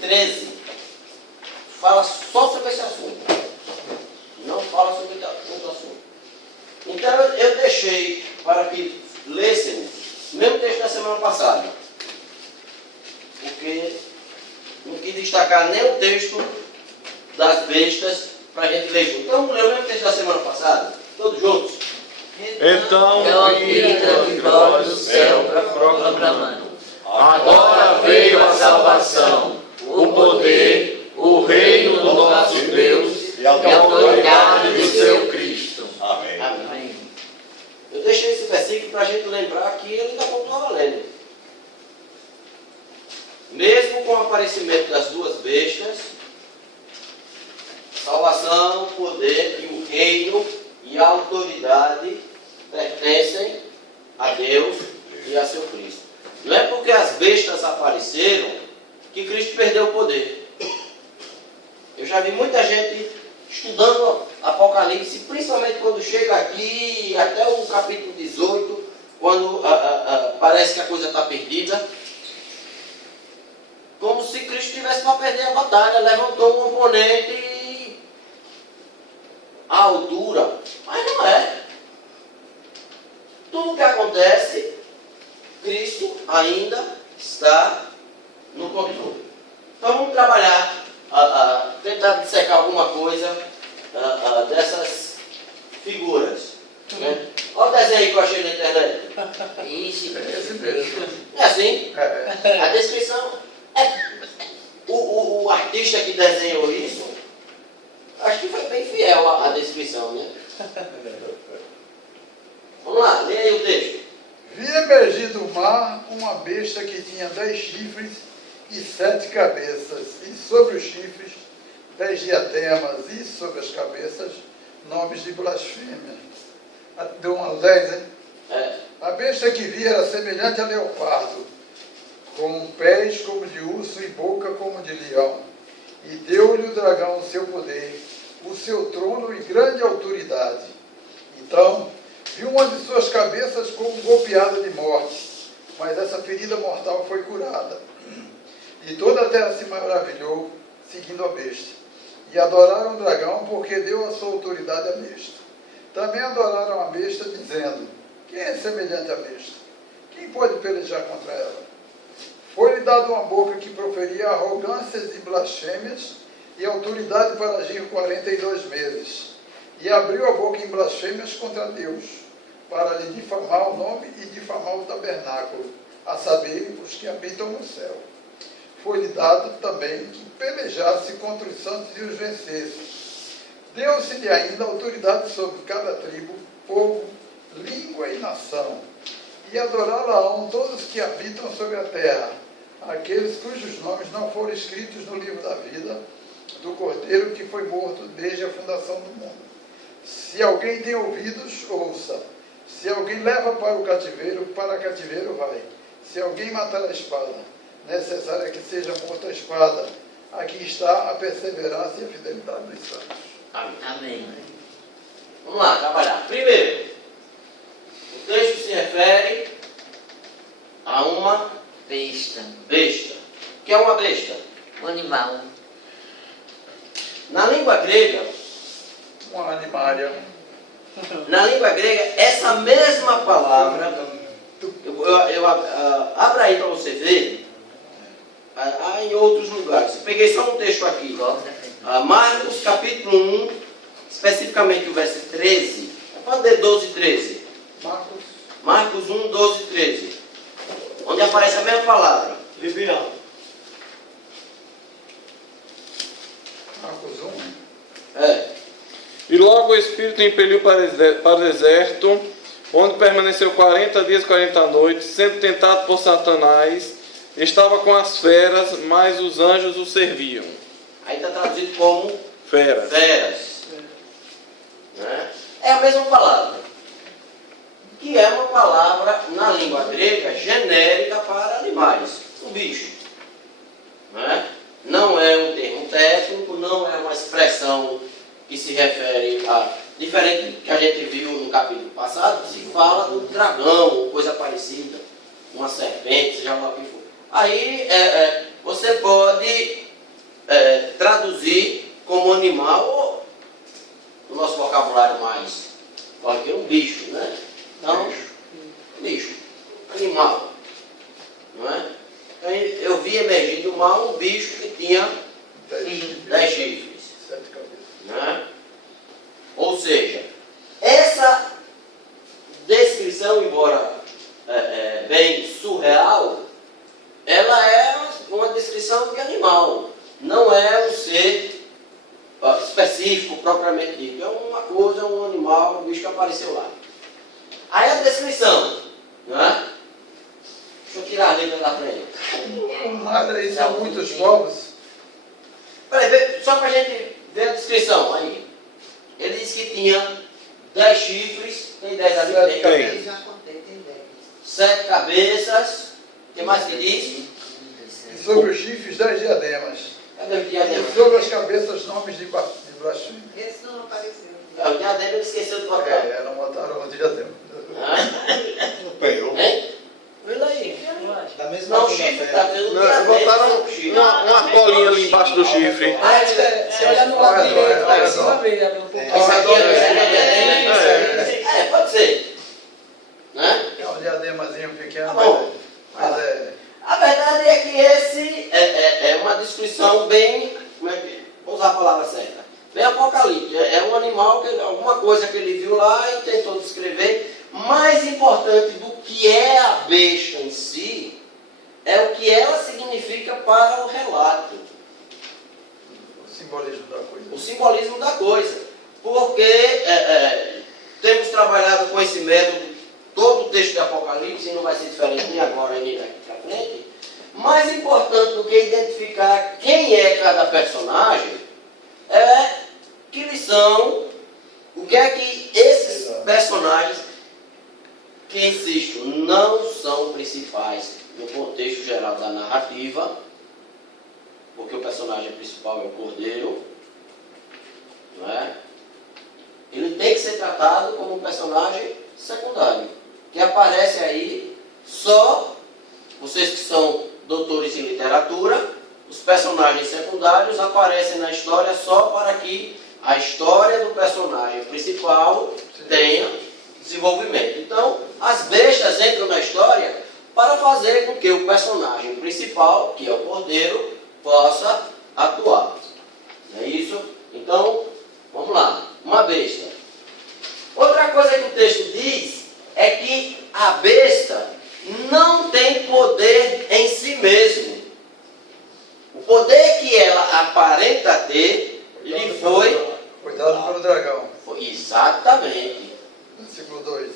13 fala só sobre esse assunto. Não fala sobre outro assunto. Então eu deixei para que lêssemos o mesmo texto da semana passada. Porque não quis destacar nem o texto das bestas para a gente ler junto. Então vamos ler o mesmo texto da semana passada, todos juntos. Então vi grande glória do céu proclamando: agora veio a salvação, o poder, o reino do nosso Deus e a autoridade do seu Cristo. Amém. Amém. Eu deixei esse versículo para a gente lembrar que ele ainda continua valendo. Mesmo com o aparecimento das duas bestas, salvação, poder e o reino e a autoridade pertencem a Deus e a seu Cristo. Não é porque as bestas apareceram que Cristo perdeu o poder. Eu já vi muita gente estudando Apocalipse, principalmente quando chega aqui, até o capítulo 18, quando parece que a coisa está perdida, como se Cristo tivesse para perder a batalha, levantou um oponente à altura, mas não é. Tudo o que acontece, Cristo ainda está no controle. Então vamos trabalhar, tentar dissecar alguma coisa dessas figuras. Né? Olha o desenho aí que eu achei na internet. Ixi, É assim? A descrição. O artista que desenhou isso, acho que foi bem fiel à descrição, né? Vamos lá, lê aí o texto. Vi emergir do mar uma besta que tinha 10 chifres e 7 cabeças, e sobre os chifres 10 diademas, e sobre as cabeças nomes de blasfêmia. Deu umas 10, hein? A besta que vi era semelhante a leopardo, com pés como de urso e boca como de leão. E deu-lhe o dragão o seu poder, o seu trono e grande autoridade. Então, vi uma de suas cabeças como golpeada de morte, mas essa ferida mortal foi curada. E toda a terra se maravilhou, seguindo a besta. E adoraram o dragão, porque deu a sua autoridade à besta. Também adoraram a besta, dizendo: quem é semelhante à besta? Quem pode pelejar contra ela? Foi-lhe dado uma boca que proferia arrogâncias e blasfêmias, e autoridade para agir 42 meses. E abriu a boca em blasfêmias contra Deus, para lhe difamar o nome e difamar o tabernáculo, a saber, os que habitam no céu. Foi-lhe dado também que pelejasse contra os santos e os vencesse. Deu-se-lhe ainda autoridade sobre cada tribo, povo, língua e nação. E adorá-la-ão todos que habitam sobre a terra, aqueles cujos nomes não foram escritos no livro da vida do Cordeiro que foi morto desde a fundação do mundo. Se alguém tem ouvidos, ouça. Se alguém leva para cativeiro vai. Se alguém matar a espada, necessário é que seja morta a espada. Aqui está a perseverança e a fidelidade dos santos. amém. Vamos lá, trabalhar. Primeiro, o texto se refere a uma Besta, besta. O que é uma besta? um animal. Na língua grega, Uma animária. essa mesma palavra, abra aí para você ver, há em outros lugares. Eu peguei só um texto aqui. Marcos capítulo 1, especificamente o verso 13. Pode ler 12 e 13. Marcos 1, 12 e 13. Onde aparece a mesma palavra. Vivian. Marcos 1. E logo o Espírito impeliu para o deserto, onde permaneceu 40 dias e 40 noites, sendo tentado por Satanás. Estava com as feras, mas os anjos o serviam. Aí está traduzido como Feras. Né? É a mesma palavra, que é uma palavra na língua grega genérica para animais, um bicho. Né? Não é um termo técnico, não é uma expressão que se refere a... Diferente do que a gente viu no capítulo passado, se fala do dragão, ou coisa parecida, uma serpente, seja lá o que for. Aí você pode traduzir como animal, ou no nosso vocabulário mais, fala que é um bicho, né? Então, bicho, animal, não é? Então, eu vi emergir do mar um bicho que tinha 10 chifres, 7 cabeças. né? Ou seja, essa descrição, embora bem surreal, ela é uma descrição de animal, não é um ser específico, propriamente dito. É uma coisa, um animal, um bicho que apareceu lá. Aí a descrição, né? Deixa eu tirar a letra da frente. O mar aí são muitos povos. Peraí, só para a gente ver a descrição aí. Ele disse que tinha 10 chifres, tem 10 ali, 7 tem cabeças. Já contei, tem 10. 7 cabeças, o que mais que diz? E sobre os chifres, 10 diademas. Cadê o E diadema? sobre as cabeças, nomes de blasfêmia. Esse não apareceu. O diadema ele esqueceu de botar. Não botaram o diadema. Hein? Vê aí. Da mesma Não, cor da chifre, terra. tá tendo Não, diadema, botaram um chifre. uma bolinha ali embaixo do chifre. Se olhar no lado direito, lá em cima vê, abre um pouco. Esse aqui pode ser. Né? É um diademazinho pequeno, Tá bom. mas é... A verdade é que esse é uma descrição bem, vou usar a palavra certa, bem apocalíptica. É um animal, alguma coisa que ele viu lá e tentou descrever. Mais importante do que é a besta em si, é o que ela significa para o relato. o simbolismo da coisa. O simbolismo da coisa. Porque temos trabalhado com esse método todo o texto de Apocalipse, e não vai ser diferente nem agora nem daqui para frente. Mais importante do que identificar quem é cada personagem, é que eles são, o que é que esses personagens, que insisto, não são principais no contexto geral da narrativa, porque o personagem principal é o Cordeiro, não é? Ele tem que ser tratado como um personagem secundário, que aparece aí só, vocês que são doutores em literatura, os personagens secundários aparecem na história só para que a história do personagem principal tenha desenvolvimento. Então, as bestas entram na história para fazer com que o personagem principal, que é o Cordeiro, possa atuar. Não é isso? Então, vamos lá. Uma besta. Outra coisa que o texto diz é que a besta não tem poder em si mesmo. O poder que ela aparenta ter lhe foi... Cuidado pelo dragão. Exatamente. Versículo 2.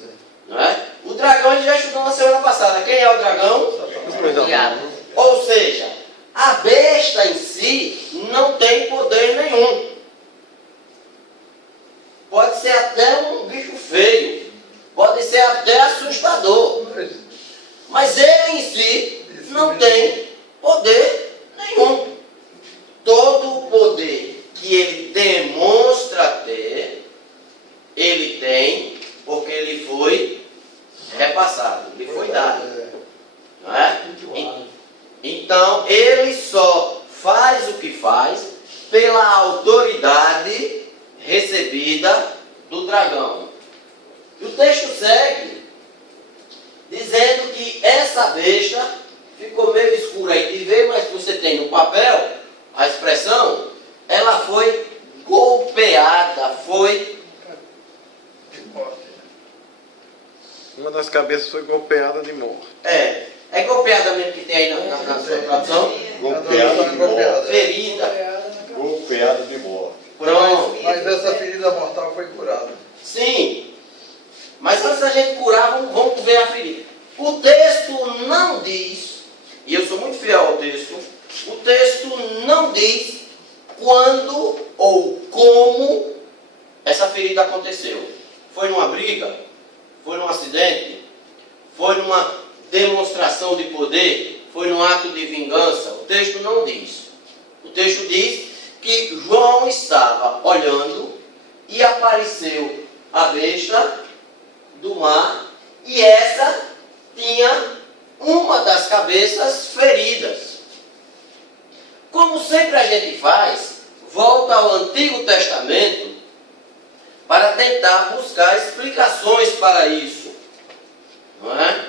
Não é? O dragão a gente já estudou na semana passada. Quem é o dragão? Diabo. Ou seja, a besta em si não tem poder nenhum. Pode ser até um bicho feio. Pode ser até assustador. Mas ele em si não tem poder nenhum. Todo o poder que ele demonstra ter, ele tem, porque ele foi repassado, lhe foi dado. Não é? Então, ele só faz o que faz pela autoridade recebida do dragão. E o texto segue dizendo que essa besta ficou meio escura aí de ver, mas você tem no papel a expressão, ela foi golpeada, foi... De morte. Uma das cabeças foi golpeada de morte. É golpeada mesmo que tem aí na sua tradução? Golpeada de morte. Ferida. Golpeada de morte. Pronto. Mas essa ferida mortal foi curada. Sim. Mas antes da gente curar, vamos ver a ferida. O texto não diz, e eu sou muito fiel ao texto, o texto não diz quando ou como essa ferida aconteceu. Foi numa briga? Foi num acidente? Foi numa demonstração de poder? Foi num ato de vingança? O texto não diz. O texto diz que João estava olhando e apareceu a besta do mar e essa tinha uma das cabeças feridas. Como como sempre a gente faz, volta ao Antigo Testamento para tentar buscar explicações para isso. Não é?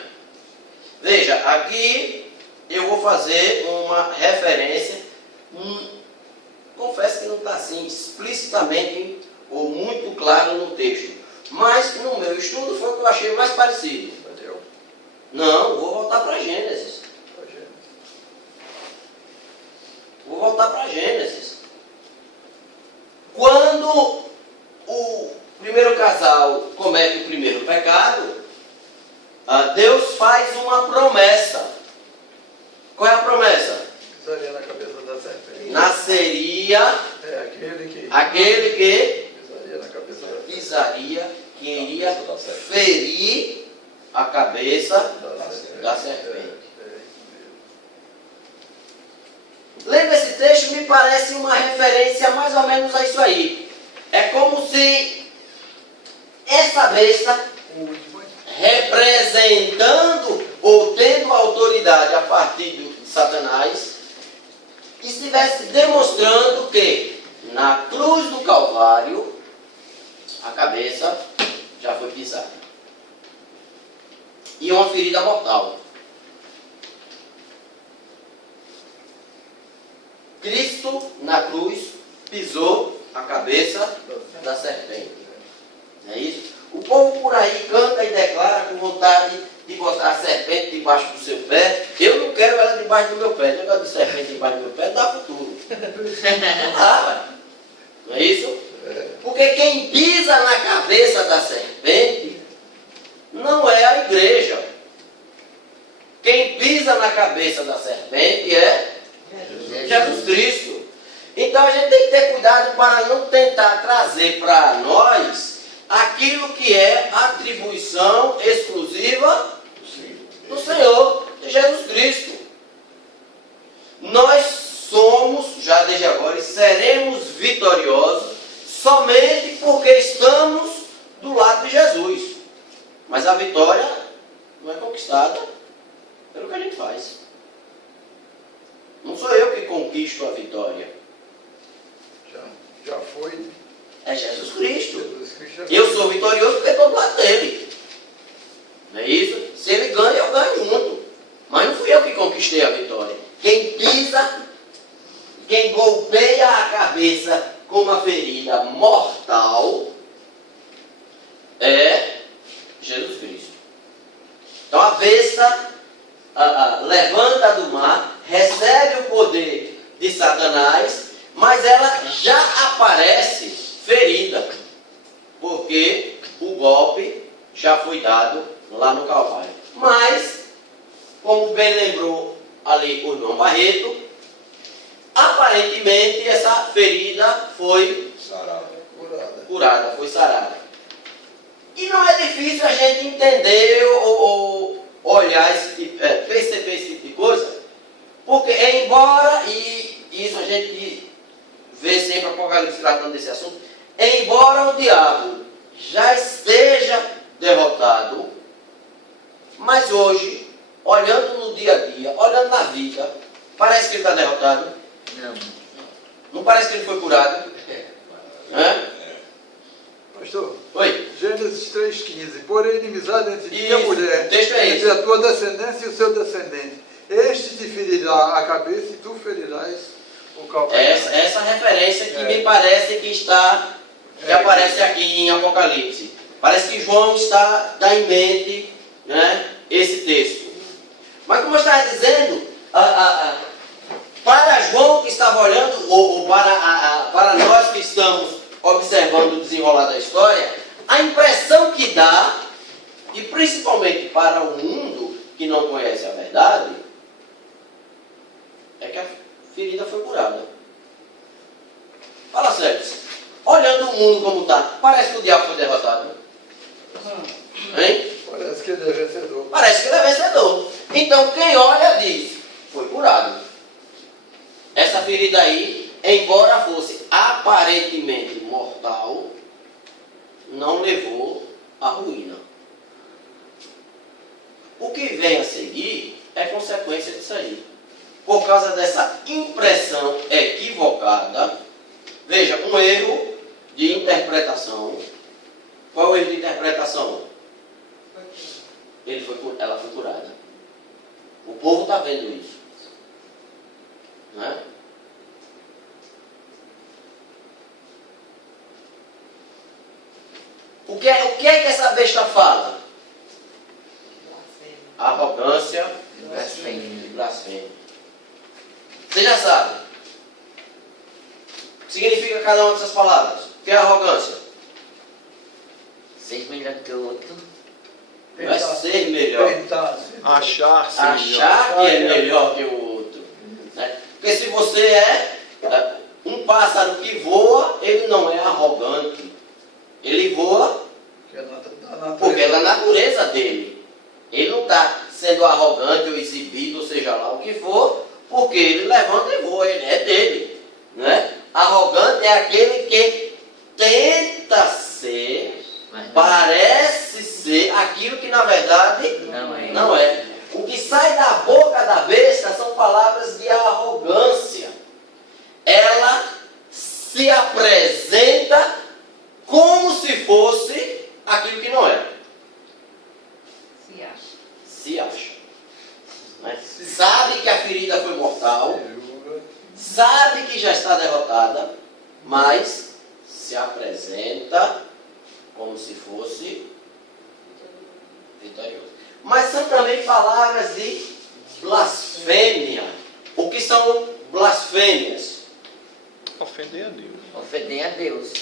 Veja, aqui eu vou fazer uma referência, confesso que não está assim explicitamente ou muito claro no texto, mas no meu estudo foi o que eu achei mais parecido. Não, vou voltar para Gênesis. Vou voltar para Gênesis. Quando o primeiro casal comete o primeiro pecado, Deus faz uma promessa. Qual é a promessa? Pisaria na cabeça da serpente. Nasceria aquele que pisaria na cabeça da serpente. pisaria, que iria ferir a cabeça da serpente. Lendo esse texto, me parece uma referência mais ou menos a isso aí. É como se essa besta, representando ou tendo autoridade a partir de Satanás, estivesse demonstrando que na cruz do Calvário a cabeça já foi pisada. E uma ferida mortal. Cristo na cruz pisou a cabeça da serpente. Não é isso? O povo por aí canta e declara com vontade de botar a serpente debaixo do seu pé. Eu não quero ela debaixo do meu pé. O negócio de serpente debaixo do meu pé dá futuro. Não dá, não é isso? Porque quem pisa na cabeça da serpente não é a igreja. Quem pisa na cabeça da serpente é Jesus Cristo. Então a gente tem que ter cuidado para não tentar trazer para nós aquilo que é atribuição exclusiva do Senhor, de Jesus Cristo. Nós somos, já desde agora, e seremos vitoriosos somente porque estamos do lado de Jesus. Mas a vitória não é conquistada pelo que a gente faz. Não sou eu que conquisto a vitória. Já foi. É Jesus Cristo. Jesus Cristo. Eu sou vitorioso porque estou do lado dele. Não é isso? Se ele ganha, eu ganho junto. Mas não fui eu que conquistei a vitória. Quem pisa, quem golpeia a cabeça com uma ferida mortal é Jesus Cristo. Então a besta levanta do mar, recebe o poder de Satanás, mas ela já aparece ferida, porque o golpe já foi dado lá no Calvário. Mas, como bem lembrou ali o irmão Barreto, aparentemente essa ferida foi curada, foi sarada. E não é difícil a gente entender ou olhar, perceber esse tipo de coisa, porque embora, e isso a gente vê sempre Apocalipse tratando desse assunto, embora o diabo já esteja derrotado, mas hoje, olhando no dia a dia, olhando na vida, parece que ele está derrotado. Não. Não parece que ele foi curado? Pastor, Oi? Gênesis 3,15. Porém, inimizade entre ti e a Isso, mulher, o texto é entre esse. a tua descendência e o seu descendente. Este te ferirá a cabeça e tu ferirás o calcanhar. Essa referência que me parece que está, que aparece aqui em Apocalipse. Parece que João está em mente, né, esse texto. Mas como eu estava dizendo, para João que estava olhando, ou para nós que estamos observando o desenrolar da história, a impressão que dá, e principalmente para o mundo que não conhece a verdade, é que a ferida foi curada. Fala sério, olhando o mundo como está, parece que o diabo foi derrotado. Hein? Parece que ele é vencedor. Parece que ele é vencedor. Então quem olha diz, foi curado. Essa ferida aí, embora fosse aparentemente mortal, não levou à ruína. O que vem a seguir é consequência disso aí. por causa dessa impressão equivocada. Veja, um erro de interpretação. Qual é o erro de interpretação? Ela foi curada. O povo está vendo isso. Não é? O que é que essa besta fala? Arrogância e blasfêmia. Você já sabe. O que significa cada uma dessas palavras? O que é arrogância? Ser melhor que o outro. Não é ser melhor. Achar que é melhor que o outro. Né? Porque se você é um pássaro que voa, ele não é arrogante. Ele voa porque é da natureza dele. Ele não está sendo arrogante ou exibido, ou seja lá o que for, porque ele levanta e voa, ele é dele. Né? Arrogante é aquele que tenta ser, parece ser aquilo que na verdade não é. O que sai da boca da besta são palavras de arrogância. Ela se apresenta como se fosse aquilo que não é. Se acha. Né? Sabe que a ferida foi mortal, sabe que já está derrotada, mas se apresenta como se fosse vitorioso. Mas são também palavras de blasfêmia. O que são blasfêmias? Ofender a Deus. Ofender a Deus.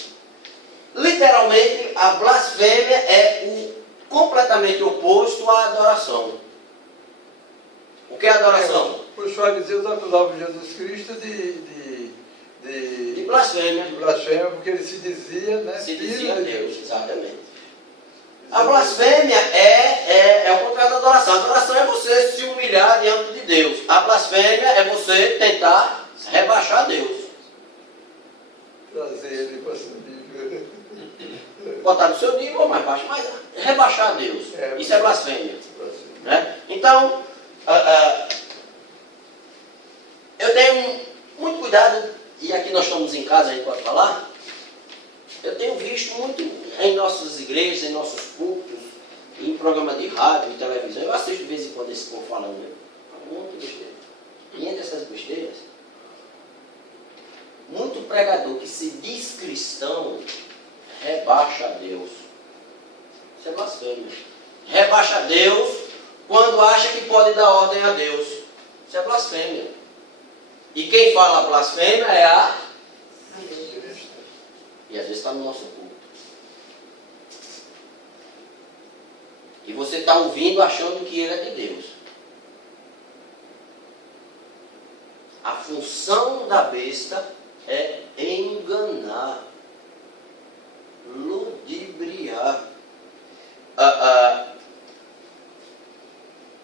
Literalmente, a blasfêmia é o completamente oposto à adoração. O que é adoração? Os fariseus acusavam Jesus Cristo De blasfêmia. de blasfêmia, porque ele se dizia, né? Se filho dizia de Deus, exatamente. A blasfêmia é o contrário da adoração. A adoração é você se humilhar diante de Deus. A blasfêmia é você tentar rebaixar Deus. Trazer ele para esse nível. Botar no seu nível ou mais baixo, mas rebaixar Deus. Isso é blasfêmia. Né? Então, eu tenho muito cuidado, e aqui nós estamos em casa, a gente pode falar. Eu tenho visto muito em nossas igrejas, em nossos cultos, em programa de rádio, em televisão. Eu assisto de vez em quando esse povo falando, né? Um monte de besteira. E entre essas besteiras, muito pregador que se diz cristão rebaixa a Deus. Isso é blasfêmia. Rebaixa a Deus quando acha que pode dar ordem a Deus. Isso é blasfêmia. E quem fala blasfêmia é a... E às vezes está no nosso culto. E você está ouvindo achando que ele é de Deus. A função da besta é enganar, ludibriar.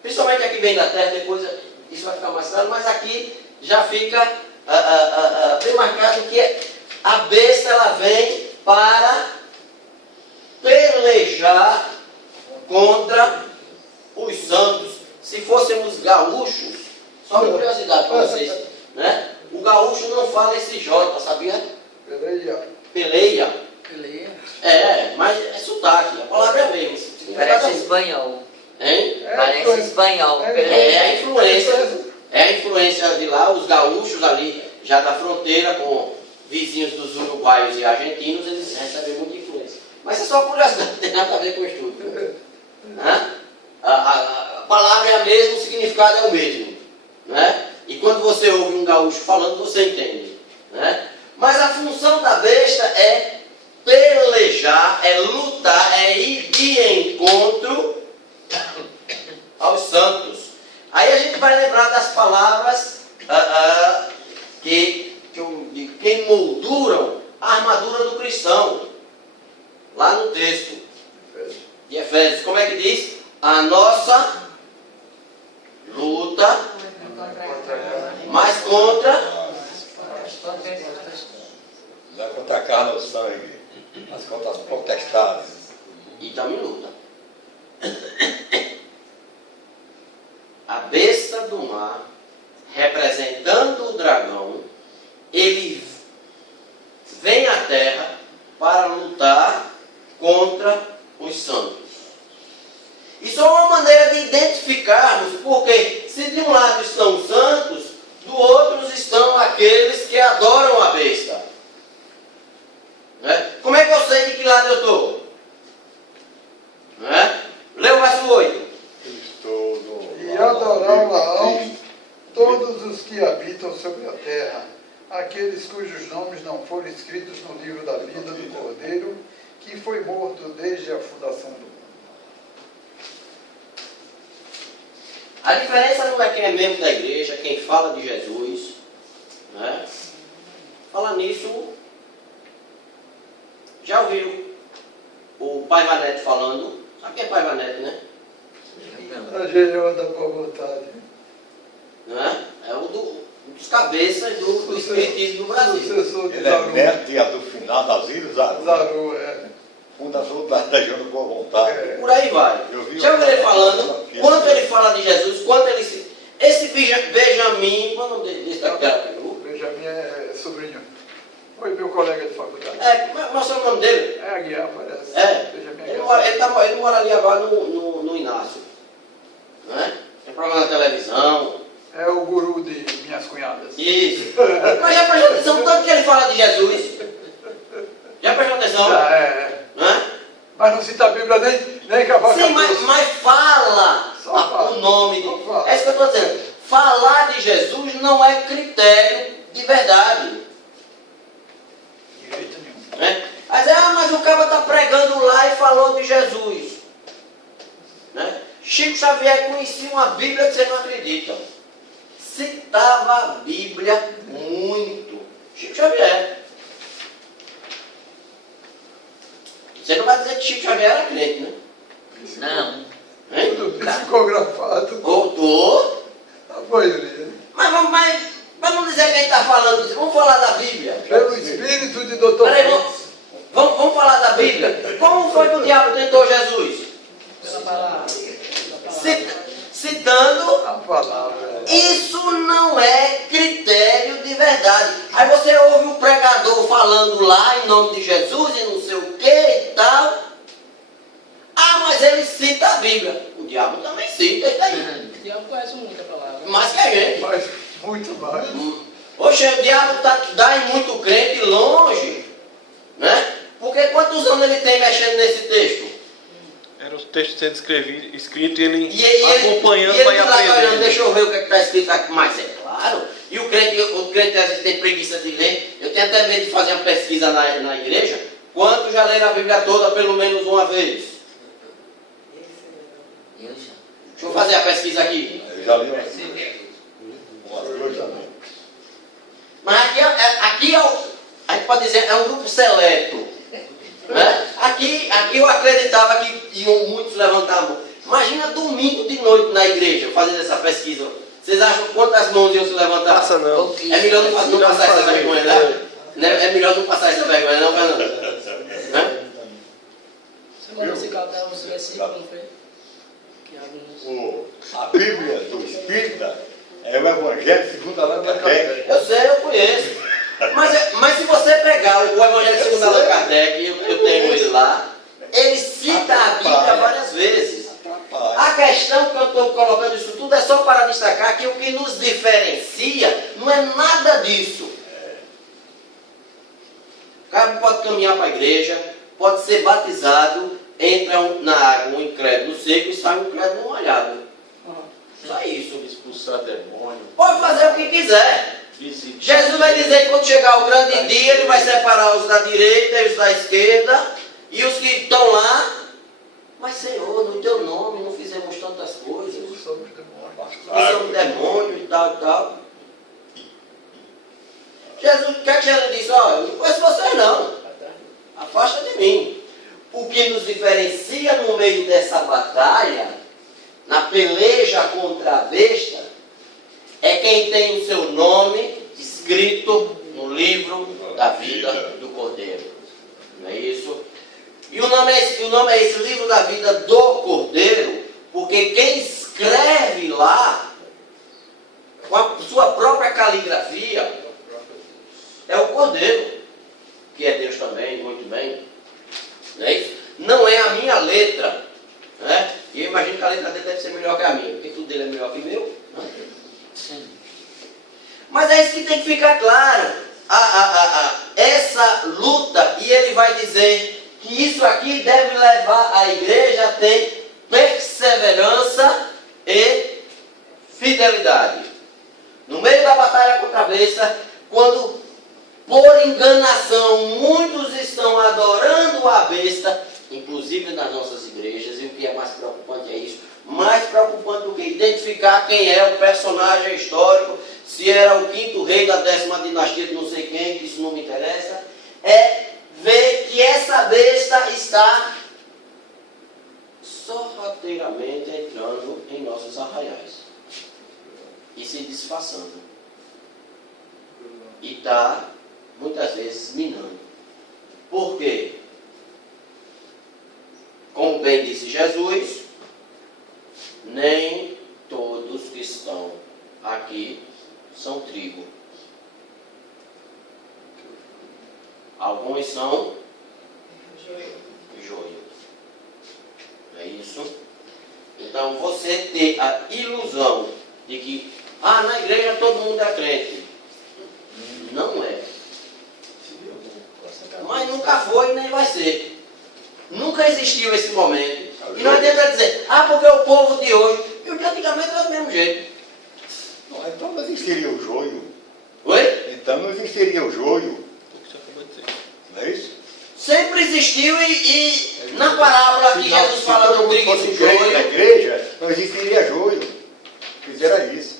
Principalmente aqui vem da terra, depois isso vai ficar mais claro, mas aqui já fica bem marcado que a besta ela vem para pelejar contra os santos. Se fôssemos gaúchos, só uma curiosidade para vocês, né? O gaúcho não fala esse J, sabia? Peleia. Mas é sotaque, a palavra é a mesma. Parece espanhol. Hein? Parece espanhol. É a influência. É a influência de lá, os gaúchos ali, já da fronteira com vizinhos dos uruguaios e argentinos, eles recebem muita influência. Mas é só curiosidade, não tem nada a ver com o estudo. A palavra é a mesma, o significado é o mesmo. Né? E quando você ouve um gaúcho falando, você entende. Né? Mas a função da besta é pelejar, é lutar, é ir de encontro aos santos. Aí a gente vai lembrar das palavras que molduram a armadura do cristão. Lá no texto de Efésios, como é que diz? A nossa luta, mas contra... Não é contra a carne ou sangue, mas contra as potestades. E também luta. A besta do mar representando o dragão, ele vem à terra para lutar contra os santos. Isso é uma maneira de identificarmos, porque se de um lado estão os santos, do outro estão aqueles que adoram a besta. Né? Como é que eu sei de que lado eu estou? Né? Lê o verso 8. E adorá-lo-ão todos os que habitam sobre a terra, aqueles cujos nomes não foram escritos no livro da vida do Cordeiro, que foi morto desde a fundação do mundo. A diferença não é quem é membro da igreja, quem fala de Jesus. Né? Falar nisso, já ouviram o Pai Vanete falando? Sabe quem é Pai Vanete, né? A Jean da boa vontade. Né? É um dos cabeças do espiritismo do Brasil. Sucessor de Ele é Zaru. neto e do final das Ilhas Zaru. Zaru, é. Fundador da região da Boa Vontade. Por aí vai. Já ouviram ele falando? Quanto ele fala de Jesus, quanto ele se... Esse Benjamin, qual é o nome desse daquela pegou? Benjamin é sobrinho. Foi meu colega de faculdade. Mas é o nome dele? É Aguiar, parece. Ele Benjamin Aguiar. mora ali agora no Inácio. Né? Tem programa na televisão. É o guru de minhas cunhadas. Isso. Mas já prestou atenção tanto que ele fala de Jesus? Já prestou atenção? Né? Mas não cita a Bíblia nem cavaca. Sim, mas fala Só o nome de... Só fala. É isso que eu estou dizendo. Falar de Jesus não é critério de verdade. De jeito nenhum. Né? Mas o cara está pregando lá e falou de Jesus. Né? Chico Xavier conhecia uma Bíblia que você não acredita. Citava a Bíblia muito. Chico Xavier. Você não vai dizer que Chico Xavier era crente, né? Não. Hein? Tudo psicografado. Voltou. A maioria. Mas vamos dizer que a gente está falando disso. Vamos falar da Bíblia. Pelo espírito de Dr. Peraí, Fritz. vamos falar da Bíblia. Como foi que o diabo tentou Jesus? Pela palavra. Citando. A palavra. Isso não é critério de verdade. Aí você ouve o pregador falando lá em nome de Jesus e não sei o que e tal. Mas ele cita a Bíblia. O diabo também cita, e daí? O diabo conhece muito a palavra. Mais que a gente. Mas muito mais. Oxe, o diabo dá em muito crente longe. Né? Porque quantos anos ele tem mexendo nesse texto? Era o texto sendo escrito e ele E acompanhando ele para ir lá olhando, aprendendo. deixa eu ver o que está escrito aqui. Mas é claro. E o crente às vezes tem preguiça de ler. Eu tenho até medo de fazer uma pesquisa na igreja. Quantos já leram a Bíblia toda pelo menos uma vez? Eu já. Deixa eu fazer a pesquisa aqui. Eu já li umas duas também. Mas aqui a gente pode dizer, é um grupo seleto. Né? Aqui eu acreditava que iam muitos levantar a mão. Imagina domingo de noite na igreja, fazendo essa pesquisa. Vocês acham quantas mãos iam se levantar? Passa não. É melhor não passar essa vergonha, né? É melhor não passar essa vergonha, não, Fernando? Né? Você mandou esse cartão, esse versículo, não foi? Que alguns... A Bíblia do Espírita é o Evangelho segundo Allan Kardec. Eu sei, eu conheço. Mas se você pegar o Evangelho segundo Allan Kardec, eu tenho ele lá, ele cita a Bíblia várias vezes. A questão que eu estou colocando isso tudo é só para destacar que o que nos diferencia não é nada disso. O cara pode caminhar para a igreja, pode ser batizado, entra na água um incrédulo seco e sai um incrédulo molhado. Só isso. Expulsar demônio. Pode fazer o que quiser. Visita. Jesus vai dizer que quando chegar o grande dia, ele vai separar os da direita e os da esquerda, e os que estão lá. Mas Senhor, no teu nome não fizemos tantas coisas. Somos demônios. Nós somos demônios e tal e tal. Jesus, o que é que Jesus disse? Eu não conheço vocês não. Afasta de mim. O que nos diferencia no meio dessa batalha, na peleja contra a besta, é quem tem o seu nome escrito no livro da vida do Cordeiro. Não é isso? E o nome é esse livro da vida do Cordeiro, porque quem escreve lá, com a sua própria caligrafia, é o Cordeiro, que é Deus também, muito bem. Não é isso? Não é a minha letra. Né? E eu imagino que a letra dele deve ser melhor que a minha, porque tudo dele é melhor que o meu. Né? Mas é isso que tem que ficar claro. Essa luta, e ele vai dizer que isso aqui deve levar a igreja a ter perseverança e fidelidade. No meio da batalha contra a besta, quando por enganação muitos estão adorando a besta, inclusive nas nossas igrejas, e o que é mais preocupante é isso, mais preocupante do que identificar quem é o personagem histórico, se era o 5º rei da 10ª dinastia de não sei quem, que isso não me interessa, é ver que essa besta está sorrateiramente entrando em nossos arraiais e se disfarçando. E está, muitas vezes, minando. Por quê? Como bem disse Jesus, nem todos que estão aqui são trigo. Alguns são joio. É isso? Então você ter a ilusão de que na igreja todo mundo é crente. Não é. Mas nunca foi e nem vai ser. Nunca existiu esse momento. E não adianta dizer, porque o povo de hoje, e o de antigamente era do mesmo jeito. Não, então não existiria o joio. Oi? Então não existiria o joio. Não é isso? Sempre existiu e na parábola que Jesus fala do trigo e do Na joio. igreja não existiria joio. Era isso.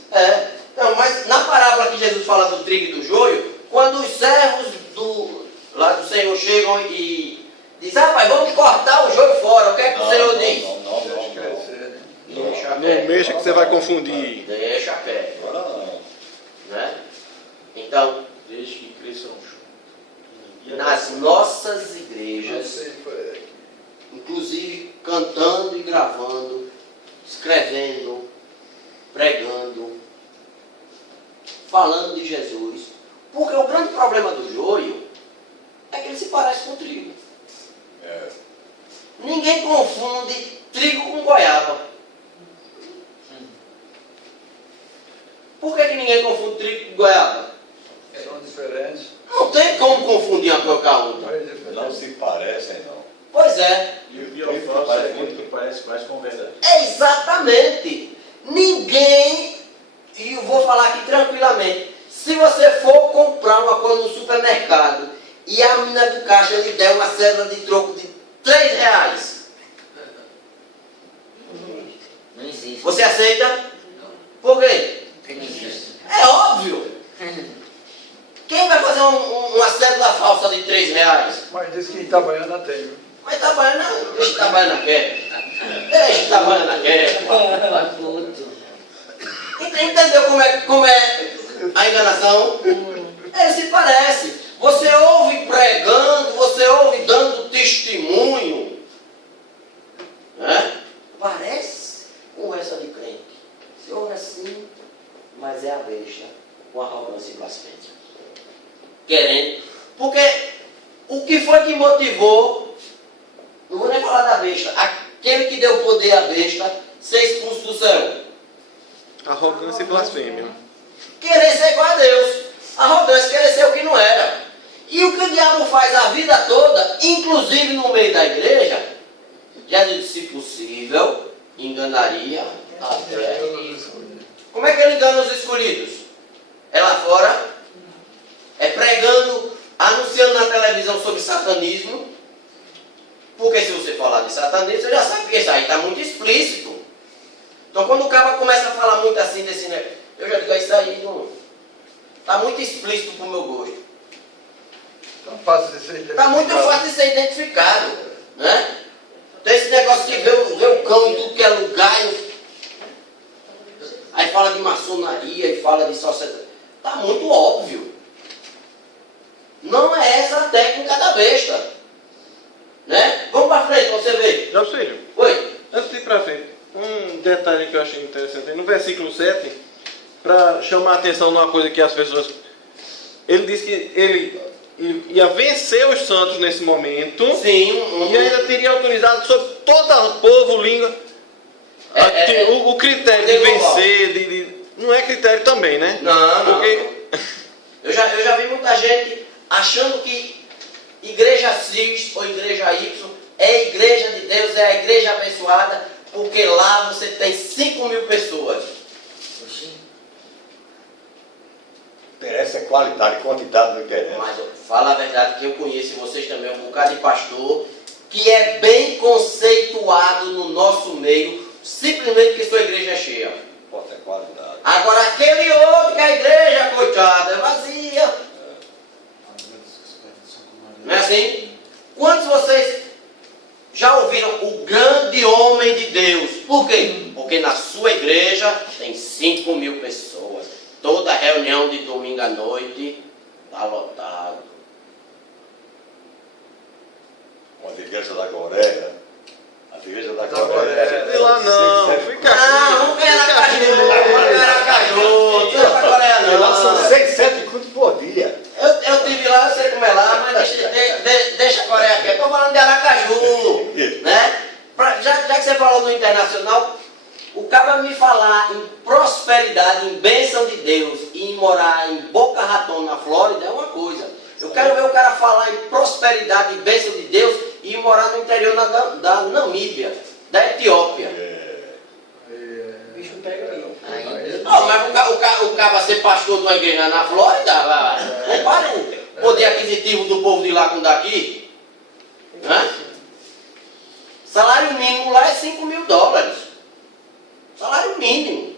Então, mas na parábola que Jesus fala do trigo e do joio, quando os servos lá do Senhor chegam e dizem, rapaz, vamos cortar o joio fora, o que é que o Senhor diz? Não. Deixa Não quieto. mexa que você vai confundir. Deixa quieto. Agora não. Né? Então, Desde que cresçam nas nossas igrejas, inclusive cantando e gravando, escrevendo, pregando, falando de Jesus, porque o grande problema do joio é que ele se parece com trigo. Ninguém confunde trigo com goiaba. Por que ninguém confunde trigo com goiaba? São diferentes, Não tem como confundir uma coisa com a outra. mas diferentes. Não se parecem, não. Pois é. E o pior falso é aquele que parece mais com verdade. Exatamente. Ninguém, e eu vou falar aqui tranquilamente, se você for comprar uma coisa no supermercado e a menina do caixa lhe der uma cédula de troco de R$3, Não existe. você aceita? Por quê? Não existe. É óbvio. Quem vai fazer uma cédula falsa de R$3? Mas diz que em Itabaiana tem, viu? Mas Itabaiana, deixa Itabaiana quieto. Deixa Itabaiana quieto. Vai puto. Entendeu como é a enganação? Ele se parece. Você ouve pregando, você ouve dando testemunho. Né? Parece conversa de crente. Se ouve assim, mas é a besta, com arrogância e blasfêmia. Querendo. Porque o que foi que motivou, não vou nem falar da besta, aquele que deu poder à besta ser expulso do céu? Arrogância e blasfêmia. Querer ser igual a Deus. Arrogância, querer ser o que não era. E o que o diabo faz a vida toda, inclusive no meio da igreja, já disse, se possível, enganaria até. Como é que ele engana os escolhidos? É lá fora, é pregando, anunciando na televisão sobre satanismo, porque se você falar de satanismo, você já sabe que isso aí está muito explícito. Então quando o cara começa a falar muito assim desse negócio, eu já digo, isso aí não está muito explícito para o meu gosto. Então fácil de ser identificado. Está muito fácil de ser identificado. Né? Tem esse negócio que vê o cão em tudo que é lugar. Aí fala de maçonaria e fala de sociedade. Está muito óbvio. Não é essa a técnica da besta. Né? Vamos para frente para você ver. Já filho, Oi. antes de ir para frente, um detalhe que eu achei interessante. No versículo 7, para chamar a atenção numa coisa que as pessoas... Ele disse que ele ia vencer os santos nesse momento. Sim. E ainda teria autorizado sobre todo o povo, língua. O critério de vencer, não é critério também, né? Não. Porque... Eu já vi muita gente achando que igreja X ou igreja Y é a igreja de Deus, é a igreja abençoada, porque lá você tem 5.000 pessoas. Interessa é qualidade, quantidade não interessa. Mas fala a verdade que eu conheço, e vocês também, um bocado de pastor, que é bem conceituado no nosso meio, simplesmente porque sua igreja é cheia. Importa é qualidade. Agora aquele outro que a igreja, coitada, é vazia. Não é assim? Quantos de vocês já ouviram o grande homem de Deus? Por quê? Porque na sua igreja tem 5.000 pessoas. Toda reunião de domingo à noite está lotado. As igrejas da Coreia. As igrejas da Coreia. Sei lá não, fica Não, vamos ganhar na Caju. Vamos ganhar na Caju. Não é pra Coreia não. Lá são 6, 7 cultos por dia. Eu tive lá, eu sei como é lá, mas deixa a Coreia aqui. Estou falando de Aracaju, né? Já que você falou no internacional, o cara me falar em prosperidade, em bênção de Deus e em morar em Boca Raton, na Flórida, é uma coisa. Eu quero ver o cara falar em prosperidade e bênção de Deus e morar no interior da Namíbia, da Etiópia. O bicho pega aí. Não, mas o cara ser pastor de uma igreja na Flórida, compara o poder aquisitivo do povo de lá com o daqui. Né? Salário mínimo lá é $5.000. Salário mínimo.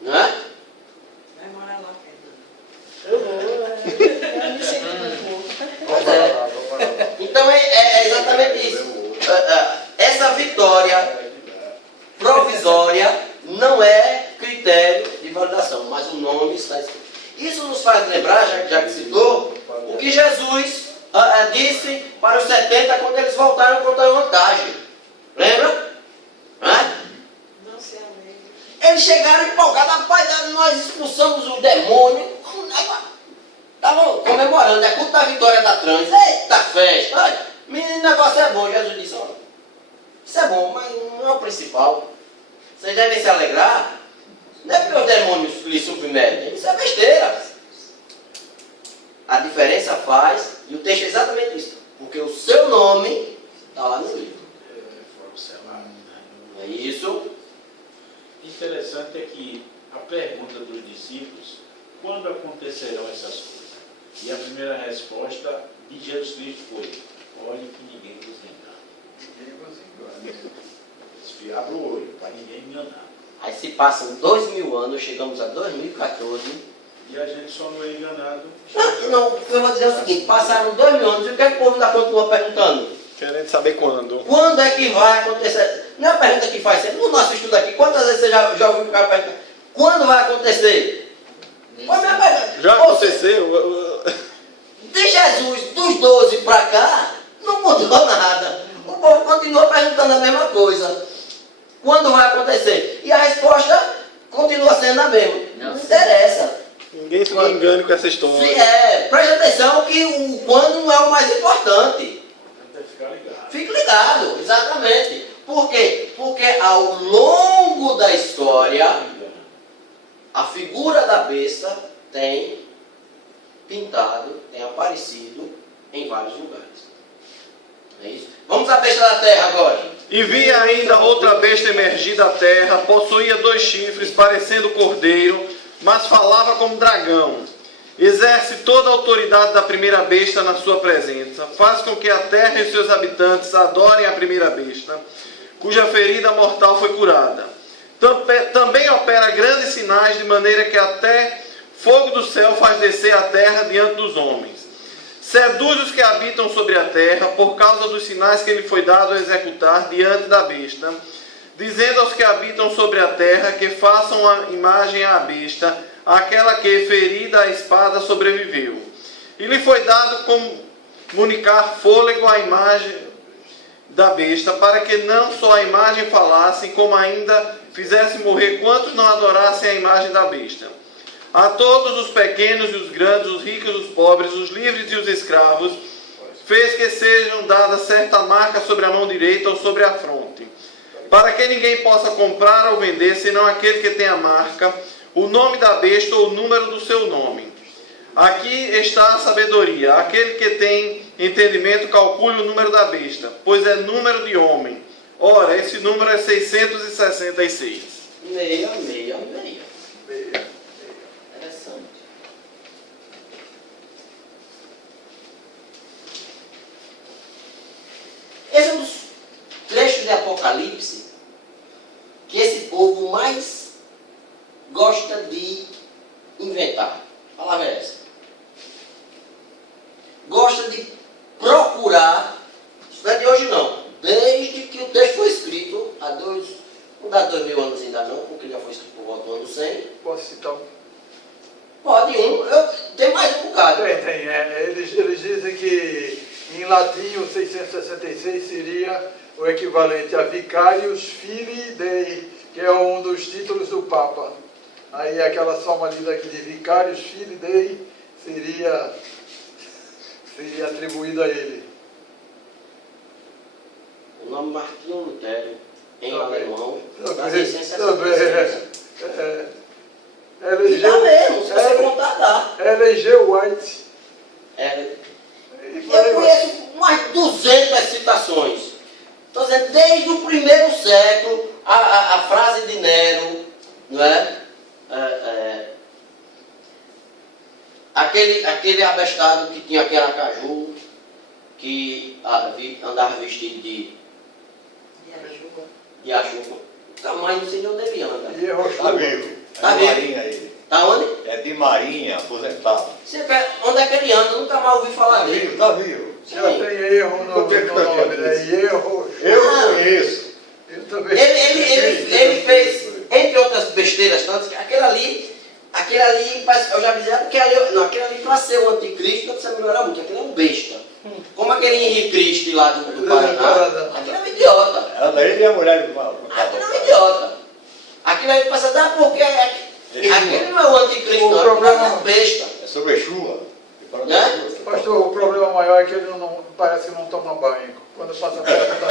Né? Vai morar lá, Pedro. Eu vou, eu me sinto um pouco. Então é exatamente isso. Essa vitória provisória não é critério de validação, mas o nome está escrito. Isso nos faz lembrar, já que citou, o que Jesus disse para os 70 quando eles voltaram contra a vantagem. Lembra? Não se alegre. Eles chegaram empolgados, rapaz, nós expulsamos o demônio. Estavam comemorando, é culto da vitória da trans. Eita festa! Olha, menino, o negócio é bom. Jesus disse, olha, isso é bom, mas não é o principal. Vocês devem se alegrar. Não é porque os demônios lhe submetem. Isso é besteira. A diferença faz, e o texto é exatamente isso, porque o seu nome está lá no livro. Foram selados. É isso. Interessante é que a pergunta dos discípulos, quando acontecerão essas coisas? E a primeira resposta de Jesus Cristo foi, olhe que ninguém vos engane. Desfiar o olho, para ninguém enganar. Aí se passam 2.000 anos, chegamos a 2014. E a gente só não é enganado. Não, eu vou dizer o seguinte, passaram 2.000 anos, e o que é que o povo ainda continua perguntando? querendo saber quando. Quando é que vai acontecer? Não é a pergunta que faz sempre. No nosso estudo aqui, quantas vezes você já ouviu ficar perguntando? Quando vai acontecer? Foi a minha pergunta. Já aconteceu? De Jesus, dos 12 para cá, não mudou nada. O povo continua perguntando a mesma coisa. Quando vai acontecer? E a resposta continua sendo a mesma. Não interessa. Ninguém se engane com essa história. Preste atenção que o quando não é o mais importante. Ficar ligado. Fique ligado, exatamente. Por quê? Porque ao longo da história, a figura da besta tem pintado, tem aparecido em vários lugares. É isso? Vamos à besta da terra agora. E vi ainda outra besta emergir da terra, possuía 2 chifres, parecendo cordeiro, mas falava como dragão. Exerce toda a autoridade da primeira besta na sua presença. Faz com que a terra e seus habitantes adorem a primeira besta, cuja ferida mortal foi curada. Também opera grandes sinais, de maneira que até fogo do céu faz descer a terra diante dos homens. Seduz os que habitam sobre a terra, por causa dos sinais que lhe foi dado a executar diante da besta, dizendo aos que habitam sobre a terra que façam a imagem à besta, aquela que, ferida a espada, sobreviveu. E lhe foi dado comunicar fôlego à imagem da besta, para que não só a imagem falasse, como ainda fizesse morrer quantos não adorassem a imagem da besta. A todos os pequenos e os grandes, os ricos e os pobres, os livres e os escravos, fez que sejam dadas certa marca sobre a mão direita ou sobre a fronte, para que ninguém possa comprar ou vender, senão aquele que tem a marca, o nome da besta ou o número do seu nome. Aqui está a sabedoria. Aquele que tem entendimento, calcule o número da besta, pois é número de homem. Ora, esse número é 666. 666. Interessante. Esse é um dos trechos de Apocalipse que esse povo mais gosta de inventar. A palavra é essa. Gosta de procurar, isso não é de hoje não, desde que o texto foi escrito, há não dá 2000 anos ainda não, porque já foi escrito por volta do ano 100. Posso citar um? Pode, tem mais um bocado. Tem. Eles dizem que em latim o 666 seria o equivalente a Vicarius Filii Dei, que é um dos títulos do Papa. Aí aquela soma ali daqui de Vicarius Filii Dei seria atribuído a ele. O nome Martinho Lutero, em Também. alemão, Também. das essências Também. E dá mesmo, se você contar, dá. L.G. White. Eu conheço mais de 200 citações. Estou dizendo, desde o primeiro século, a frase de Nero, não é? Aquele abestado que tinha aquele Aracaju, que andava vestido de ajuda. Nunca mais não sei de onde ele anda. E Está vivo. Tá É de vivo. Marinha aí. Tá onde? É de Marinha, aposentado. Onde é que ele anda? Nunca mais ouvi falar Está dele. vivo, está vivo. já tem erro no Por que que tá nome, aqui? né? Erro. Eu Ah. conheço. Eu também. Ele fez, entre outras besteiras tantas, que aquele ali, eu já dizia, porque aquele ali para ser o anticristo, você melhorar muito, aquele é um besta. Como aquele Henrique Cristo lá do Paraná, aquele é um idiota. Ela ele e a mulher do mal. Aquele é um idiota. Aquilo aí passa a dar porque aquele não é o anticristo, O não, problema- aquele é um besta. É sobre Exua. Né? Pastor, o problema maior é que ele não parece que não toma banho. Quando passa perto da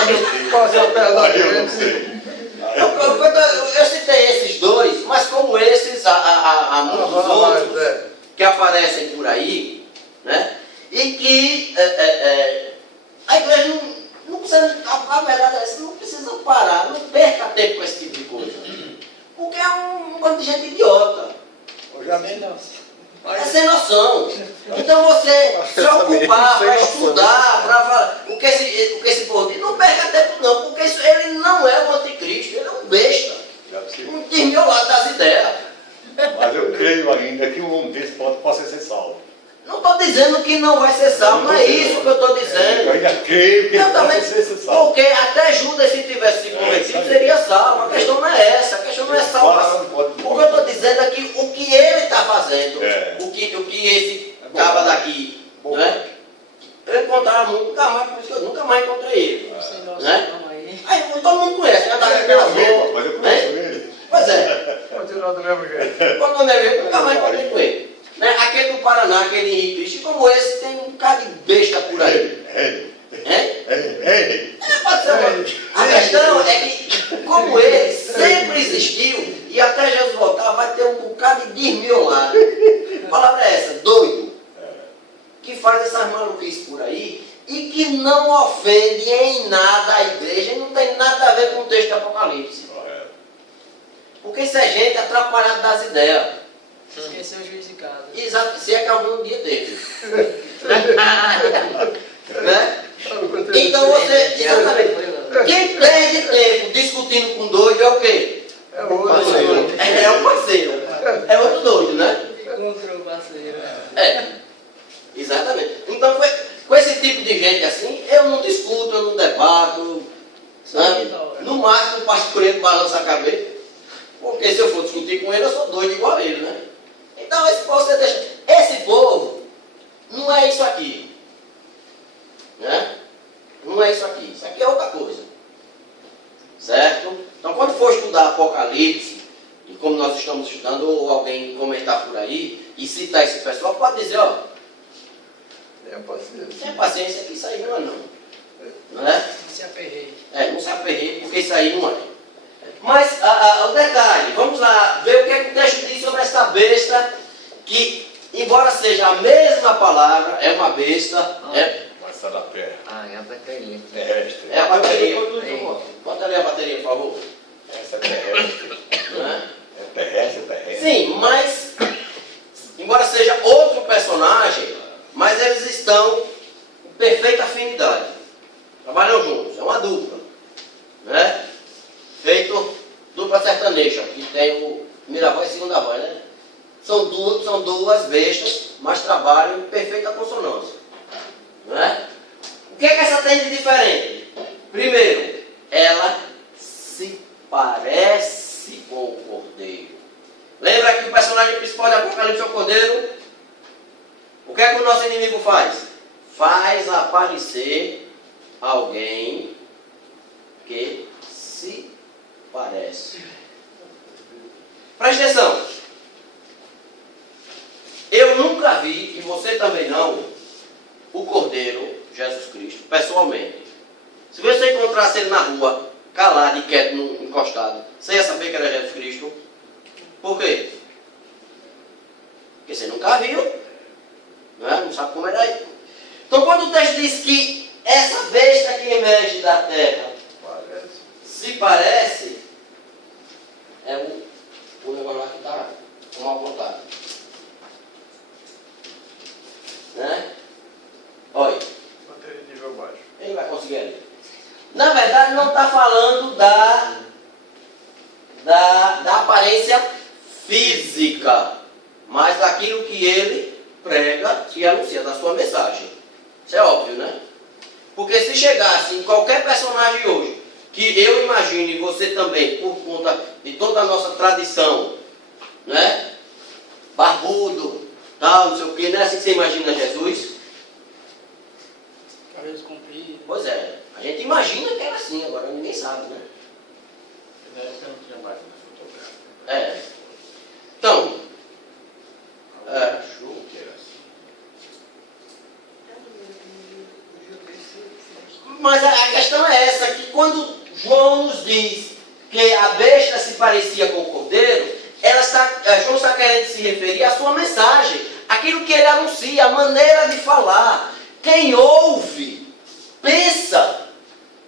Aí eu não gente. sei. Eu citei esses dois, mas como esses, há muitos outros que aparecem por aí, né? E que a igreja não precisa, a verdade é essa, não precisa parar, não perca tempo com esse tipo de coisa. Porque é um bando de gente idiota. É sem noção. Então você se ocupar para estudar, para falar o que esse povo diz, não perca tempo não, porque ele não é o anticristo, ele é um besta. Um desmiolado das ideias. Mas eu creio ainda que um homem desse possa ser salvo. Não estou dizendo que não vai ser salvo, não é isso que eu estou Eu dizendo. ainda creio que ele Eu também, possa ser salvo. porque até Judas, se tivesse se convertido, seria salvo. A questão não é essa, a questão não é salvação. O que eu estou dizendo é que o que ele está fazendo, É. o que esse caba daqui, né? Eu encontrava nunca mais, por isso que eu nunca mais encontrei ele. Sem noção, Né? não, aí. Aí todo mundo conhece, né? É meu amigo, mas eu conheço ele. Pois é, Continua do mesmo jeito. quando eu me vejo, nunca mais encontrei com ele. Né? Aquele do Paraná, aquele Henrique Cristo, como esse, tem um bocado de besta por aí. Ei. Pode ser uma... A questão é que, como ele sempre existiu, e até Jesus voltar, vai ter um bocado de desmiolado. A palavra é essa, doido. Que faz essas maluquices por aí e que não ofende em nada a igreja e não tem nada a ver com o texto do Apocalipse. Porque isso é gente atrapalhada das ideias. Esqueceu o juiz de casa. Exato, se é que algum dia teve. Né? Então você, exatamente, quem perde tempo discutindo com doido é o quê? É outro. É um parceiro. É outro doido, né? Contra o parceiro. Exatamente. Então, com esse tipo de gente assim, eu não discuto, eu não debato. Sabe? No máximo, passo por ele, balança a cabeça. Porque se eu for discutir com ele, eu sou doido igual a ele, né? Então, esse povo, você deixa. Esse povo não é isso aqui. Né? Não é isso aqui. Isso aqui é outra coisa. Certo? Então, quando for estudar Apocalipse, e como nós estamos estudando, ou alguém comentar por aí, e citar esse pessoal, pode dizer, ó, tenha paciência que isso aí não é não. Não é? Se aperrei. Não se aperreie, porque isso aí não é. Mas, o detalhe, vamos lá ver o que é que o texto diz sobre essa besta, que, embora seja a mesma palavra, é uma besta, Mas está na terra. Ah, é a bateria. Terrestre. é a bateria. Ei. Bota ali a bateria, por favor. Essa é terrestre. Não é? É terrestre, terrestre. Sim, mas, embora seja outro personagem, mas eles estão em perfeita afinidade. Trabalham juntos, é uma dupla. Né? Feito dupla sertaneja, que tem o primeira voz e segunda voz, né? São duas bestas, mas trabalham em perfeita consonância. Né? O que é que essa tem de diferente? Primeiro, ela se parece com o cordeiro. Lembra que o personagem principal de Apocalipse é o cordeiro? O que é que o nosso inimigo faz? Faz aparecer alguém que se parece. Preste atenção. Eu nunca vi, e você também não, o Cordeiro, Jesus Cristo, pessoalmente. Se você encontrasse ele na rua, calado e quieto, encostado, você ia saber que era Jesus Cristo. Por quê? Porque você nunca viu. Não sabe como era ele. Então, quando o texto diz que essa besta que emerge da terra se parece, é o negócio lá que está mal apontado. Né? Olha. Bateria de nível baixo. Ele vai conseguir ali. Na verdade, não está falando da aparência física, mas daquilo que ele prega e anuncia, da sua mensagem. Isso é óbvio, né? Porque se chegasse em qualquer personagem hoje, que eu imagino e você também, por conta de toda a nossa tradição, né? Barbudo, tal, não sei o que, não é assim que você imagina Jesus? Cabelos compridos. Pois é, a gente imagina que era assim, agora ninguém sabe, né? Na época não tinha máquina fotográfica. Então, Achou que era assim. mas a questão é essa, que quando João nos diz que a besta se parecia com o cordeiro, João está querendo se referir à sua mensagem, aquilo que ele anuncia, a maneira de falar. Quem ouve, pensa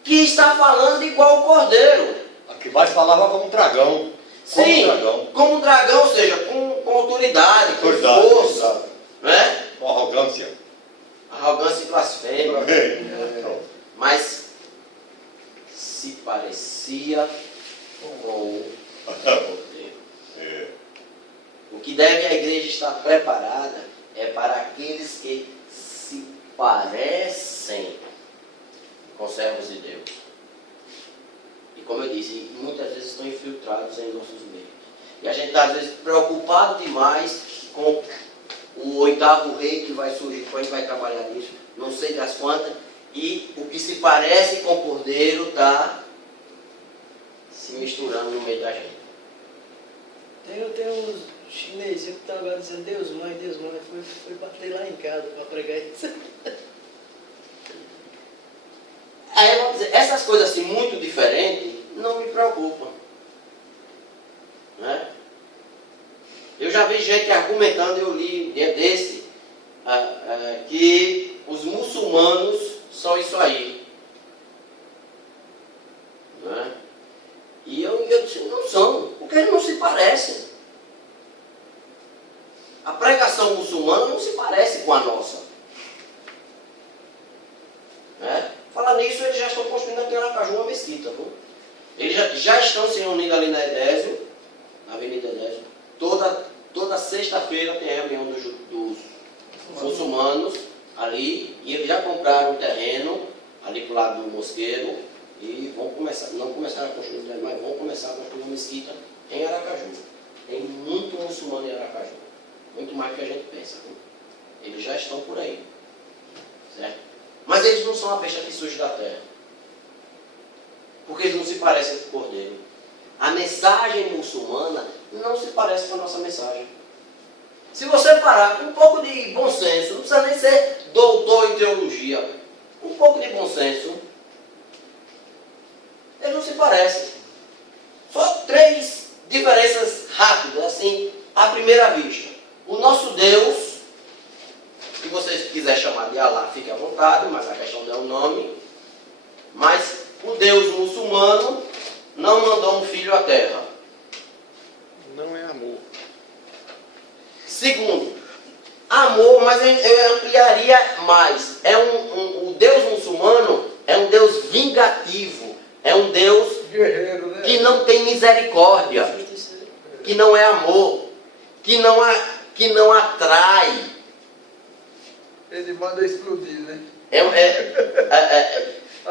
que está falando igual o cordeiro. A que mais falava como um dragão. Sim, Como um dragão. como um dragão, ou seja, com autoridade, com força, exato. né? Com arrogância. Arrogância e blasfêmia. Pronto. Mas se parecia com o cordeiro. É. O que deve a igreja estar preparada é para aqueles que se parecem com servos de Deus. E como eu disse, muitas vezes estão infiltrados em nossos meios. E a gente está às vezes preocupado demais com o 8º rei que vai surgir, depois a gente vai trabalhar nisso, não sei das quantas, e o que se parece com o cordeiro está se misturando no meio da gente. Tem uns chineses que estão agora dizendo Deus mãe, foi bater lá em casa para pregar isso. Aí vamos dizer, essas coisas assim muito diferentes não me preocupam. Né? Eu já vi gente argumentando, eu li um dia desse, que os muçulmanos são isso aí. Né? E eu disse, não são, porque eles não se parecem. A pregação muçulmana não se parece com a nossa. Né? Falando nisso, eles já estão construindo aqui em Aracaju uma mesquita. Viu? Eles já estão se reunindo ali na Edésio, na Avenida Edésio. Toda sexta-feira tem a reunião dos muçulmanos ali, e eles já compraram um terreno ali para o lado do Mosqueiro e vão começar, não começaram a construir, mas vão começar a construir uma mesquita em Aracaju. Tem muito muçulmano em Aracaju, muito mais do que a gente pensa. Viu? Eles já estão por aí, certo? Mas eles não são a besta que surge da terra, porque eles não se parecem com o cordeiro. a mensagem muçulmana não se parece com a nossa mensagem. Se você parar com um pouco de bom senso, não precisa nem ser doutor em teologia, um pouco de bom senso, ele não se parece. Só 3 diferenças rápidas, assim, à primeira vista. O nosso Deus, se vocês quiserem chamar de Allah, fique à vontade, mas a questão não é o nome. Mas o Deus muçulmano não mandou um filho à terra. Não é amor. Segundo, amor, mas eu ampliaria mais. O Deus muçulmano é um Deus vingativo. É um Deus Guerreiro, né? que não tem misericórdia, que não é amor, que não atrai. Ele manda explodir, né?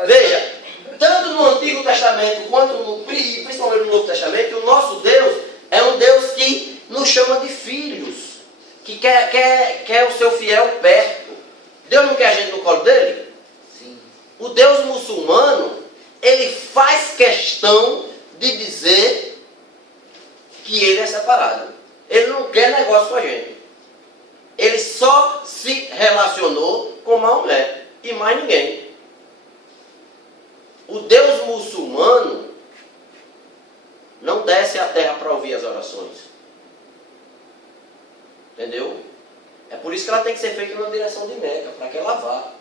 Veja, tanto no Antigo Testamento quanto principalmente no Novo Testamento, o nosso Deus é um Deus que nos chama de filhos, que quer o seu fiel perto. Deus não quer a gente no colo dele? Sim. O Deus muçulmano, ele faz questão de dizer que ele é separado. Ele não quer negócio com a gente. Ele só se relacionou com Maomé e mais ninguém. O Deus muçulmano não desce à terra para ouvir as orações. Entendeu? É por isso que ela tem que ser feita na direção de Meca, para que ela vá.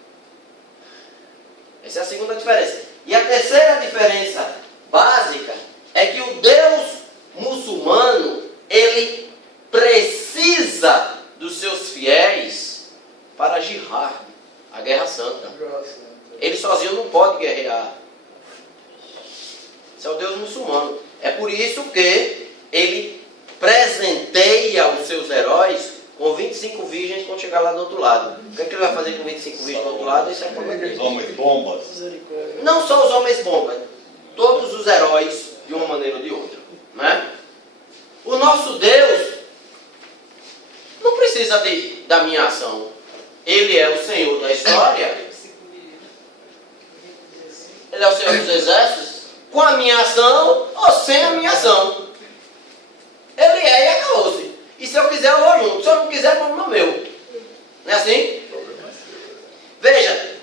Essa é a segunda diferença. E a terceira diferença básica é que o Deus muçulmano, ele precisa dos seus fiéis para jihad, a guerra santa. Ele sozinho não pode guerrear. Esse é o Deus muçulmano. É por isso que ele presenteia os seus heróis com 25 virgens quando chegar lá do outro lado. O que é que ele vai fazer com 25 virgens do outro lado? Isso é problema dele. Os homens bombas. Não só os homens bombas, todos os heróis de uma maneira ou de outra, né? O nosso Deus não precisa da minha ação. Ele é o Senhor da história. Ele é o Senhor dos exércitos. Com a minha ação ou sem a minha ação. Ele é e acabou-se. E se eu quiser eu vou junto. Se eu não quiser, vamos no meu. Não é assim? Veja,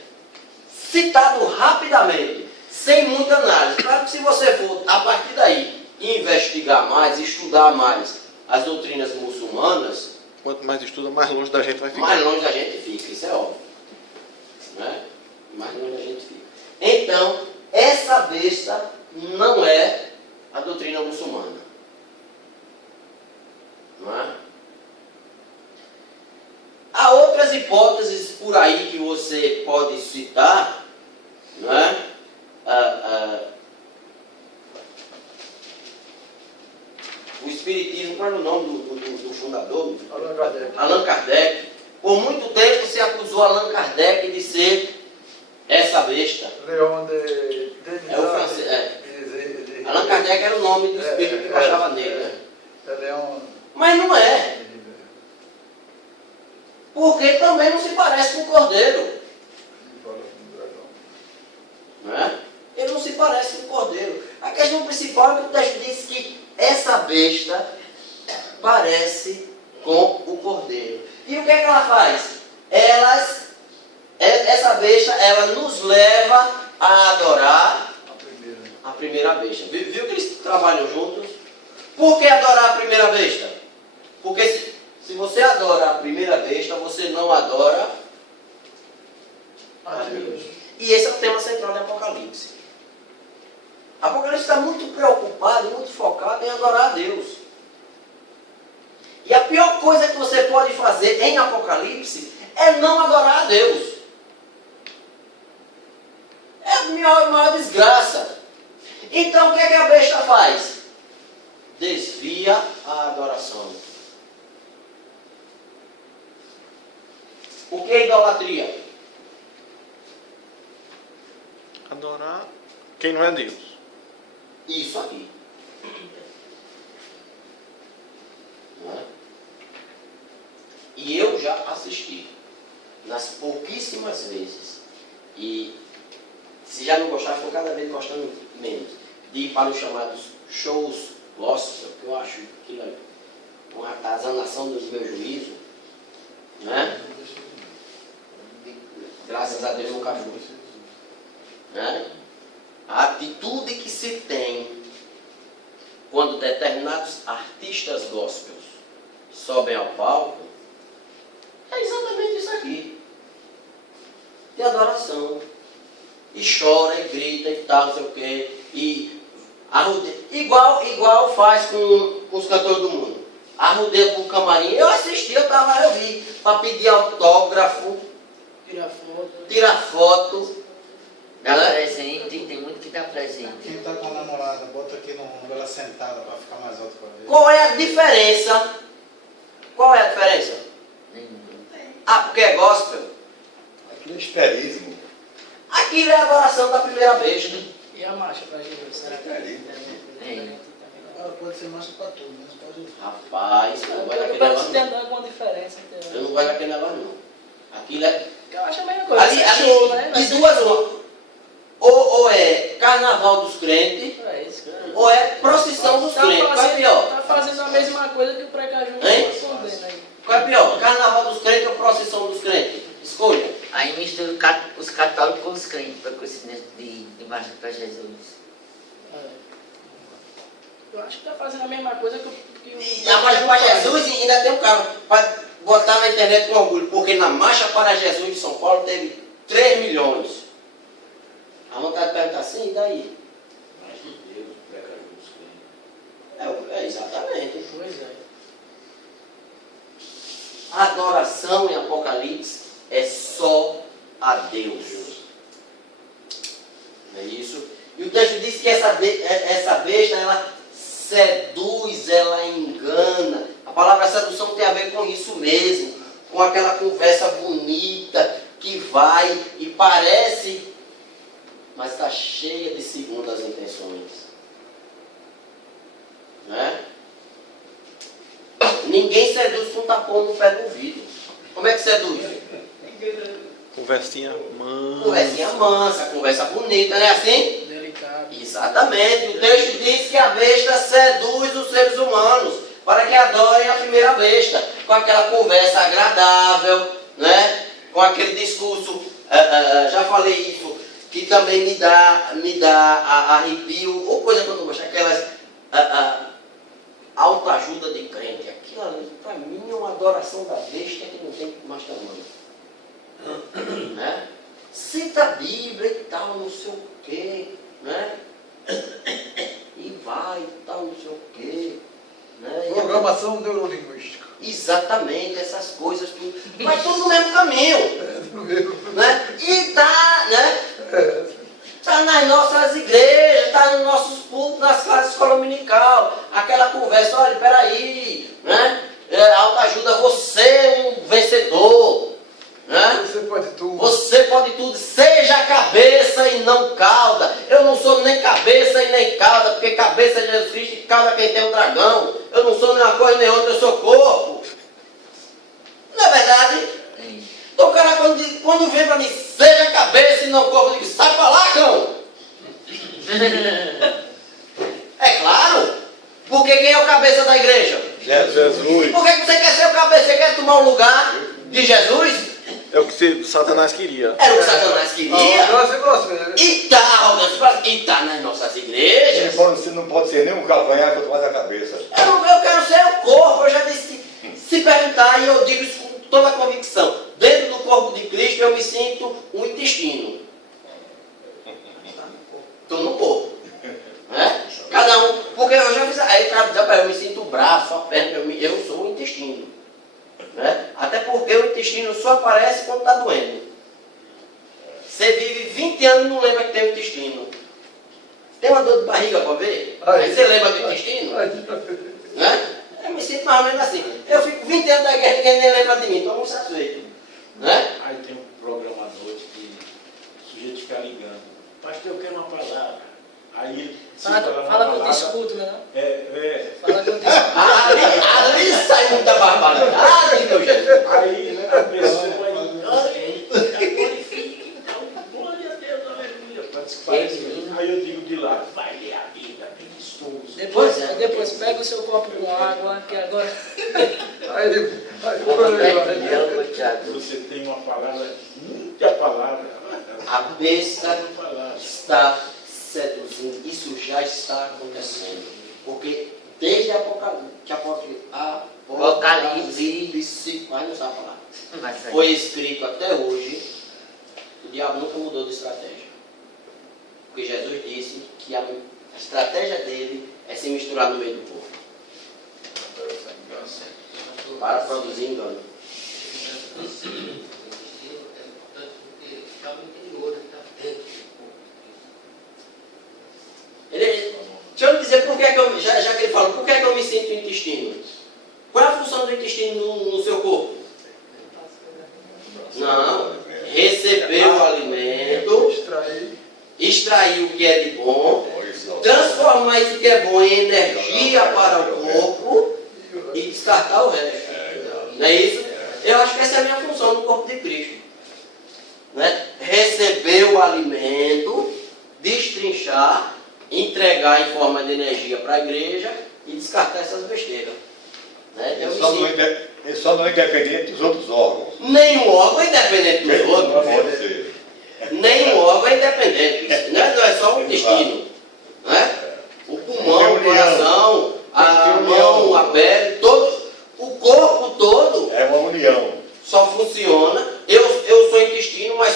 citado rapidamente, sem muita análise. Claro que se você for, a partir daí, investigar mais, estudar mais as doutrinas muçulmanas, Quanto mais estuda, mais longe da gente vai ficar. mais longe a gente fica, isso é óbvio. Né? Mais longe a gente fica. Então, essa besta não é a doutrina muçulmana. Não é? Há outras hipóteses por aí que você pode citar, não é? O Espiritismo, qual era o nome do fundador? Allan Kardec. Allan Kardec. Por muito tempo se acusou Allan Kardec de ser essa besta. Leon de É o francês. Allan Kardec era o nome do espírito que gostava nele, né? É Leon. Mas não é. Porque também não se parece com o cordeiro. Não é? Ele não se parece com o cordeiro. A questão principal é que o texto diz que essa besta parece com o cordeiro. E o que é que ela faz? Essa besta, ela nos leva a adorar a primeira besta. Viu que eles trabalham juntos? Por que adorar a primeira besta? Porque se você adora a primeira besta, você não adora a Deus. E esse é o tema central de Apocalipse. Apocalipse está muito preocupado, muito focado em adorar a Deus. E a pior coisa que você pode fazer em Apocalipse é não adorar a Deus. É a maior desgraça. Então o que é que a besta faz? Desvia a adoração. O que é idolatria? Adorar quem não é Deus. Isso aqui. Não é? E eu já assisti, nas pouquíssimas vezes, e se já não gostava, estou cada vez gostando menos. de ir para os chamados shows gospel, que eu acho que é uma atazanação do meu juízo, né? Graças a Deus nunca fui. Né? A atitude que se tem quando determinados artistas gospels sobem ao palco é exatamente isso aqui. De adoração. E chora, e grita, e tal, não sei o quê. E arrudeia. Igual faz com os cantores do mundo. Arrudeia pro camarim. Eu assisti, eu vi. Para pedir autógrafo. Tirar foto. Dá presente, tem muito que dá presente. Quem está com a namorada, bota aqui ela sentada para ficar mais alto para ver. Qual é a diferença? Qual é a diferença? Ah, porque é gospel? Aquilo é esperismo. Aquilo é a adoração da primeira besta. E a marcha para Jesus? Será que Agora pode ser marcha para tudo, mas pode. Rapaz, eu não gosto daquele Para negócio você não. entender alguma diferença. Eu não gosto daquele negócio não. Aquilo é... Eu acho a mesma coisa. Ali, Show, né? de duas uma. Ou é carnaval dos crentes, É isso, cara. ou é procissão dos crentes. Qual é pior? Tá fazendo a mesma coisa que o precaju Hein? está escondendo aí. Qual é pior? Carnaval dos crentes ou procissão dos crentes? Escolha. Aí mistura os católicos com os crentes para esse de marcha para Jesus. Eu acho que tá fazendo a mesma coisa que o E a marcha para Jesus ainda tem um cara para botar na internet com orgulho, porque na marcha para Jesus de São Paulo teve 3 milhões. A vontade de perguntar assim, e daí? Mas de Deus, o precaju dos crentes. É exatamente. Pois é. A adoração em Apocalipse é só a Deus. Não é isso? E o texto diz que essa besta, ela seduz, ela engana. A palavra sedução tem a ver com isso mesmo. Com aquela conversa bonita que vai e parece, mas está cheia de segundas intenções. Né? Ninguém seduz com um tapão no pé do ouvido. Como é que seduz? Conversinha mansa. Conversinha mansa, conversa bonita, não é assim? Delicado. Exatamente. O texto diz que a besta seduz os seres humanos para que adorem a primeira besta, com aquela conversa agradável, né? Com aquele discurso, já falei isso, que também me dá arrepio, ou coisa que eu não gosto, aquelas autoajuda de crente. Aquilo ali, para mim, é uma adoração da besta que não tem mais tamanho. Né? Cita a Bíblia e tal, não sei o quê, né? E vai e tal, não sei o quê. Né? Programação neurolinguística. Exatamente, essas coisas, tudo. Mas tudo no mesmo caminho. Né? E tá, né? Está nas nossas igrejas, está nos nossos cultos, nas classes escola dominical. Aquela conversa, olha, peraí, né? Autoajuda, você é um vencedor. Né? Você pode tudo. Você pode tudo, seja cabeça e não cauda. Eu não sou nem cabeça e nem cauda, porque cabeça é Jesus Cristo e cauda quem tem o dragão. Eu não sou nem uma coisa nem outra, eu sou corpo. Não é verdade? Então o cara quando vem para mim, seja cabeça e não corpo, eu digo, sai para lá, cão. É claro, porque quem é o cabeça da igreja? Jesus. Por que você quer ser o cabeça? Você quer tomar o lugar de Jesus? É o que Satanás queria. Era o que Satanás queria. E tá nas nossas igrejas. Ele não pode ser nem um calcanhar quanto mais a cabeça. Eu quero ser o corpo. Eu já disse que se perguntar, e eu digo isso com toda a convicção, dentro do corpo de Cristo eu me sinto um intestino. Estou no corpo. Né? Cada um, porque eu já fiz, aí o cara diz, eu me sinto o braço, a perna, eu sou o intestino. Né? Até porque o intestino só aparece quando está doendo. Você vive 20 anos e não lembra que tem o intestino. Tem uma dor de barriga para ver? Aí você lembra do intestino? Né? Eu me sinto mais ou menos assim. Eu fico 20 anos da guerra e ninguém nem lembra de mim, estou muito satisfeito. Né? Aí tem um programa à noite que o sujeito fica ligando. Pastor, eu quero uma palavra. Aí ele Fala que eu te escuto, né? Fala que eu te escuto. Ali sai muita barbaridade, meu Jesus. Aí a pessoa glorifique, então, glória a Deus, aleluia. Parece. Aí eu digo de lá, vai ler a Bíblia. o seu copo com água, que agora... Aí Vou foi botar levar. aqui de água, Tiago. Você tem uma palavra, muita palavra. A besta Uma palavra. está seduzindo. Isso já está acontecendo. Porque desde Apocalipse, mas não sabe falar. Mas aí- Foi escrito até hoje, o diabo nunca mudou de estratégia. Porque Jesus disse que a estratégia dele é se misturar no meio do povo. Para produzir engano. Deixa eu lhe dizer por que eu, já que ele falou, por que eu me sinto intestino? Qual é a função do intestino no seu corpo? Não. Receber o alimento, extrair o que é de bom, transformar isso que é bom em energia para o corpo e descartar o resto. Não é isso? Eu acho que essa é a minha função no corpo de Cristo. Né? Receber o alimento, destrinchar, entregar em forma de energia para a igreja e descartar essas besteiras. Né? Ele só não é independente dos outros órgãos. Nenhum órgão é independente dos Não outros. pode ser. Nenhum órgão é independente. Não é só o intestino. Né? O pulmão, o coração, a mão, a pele, todo, o corpo todo É uma união. só funciona. Eu sou intestino, mas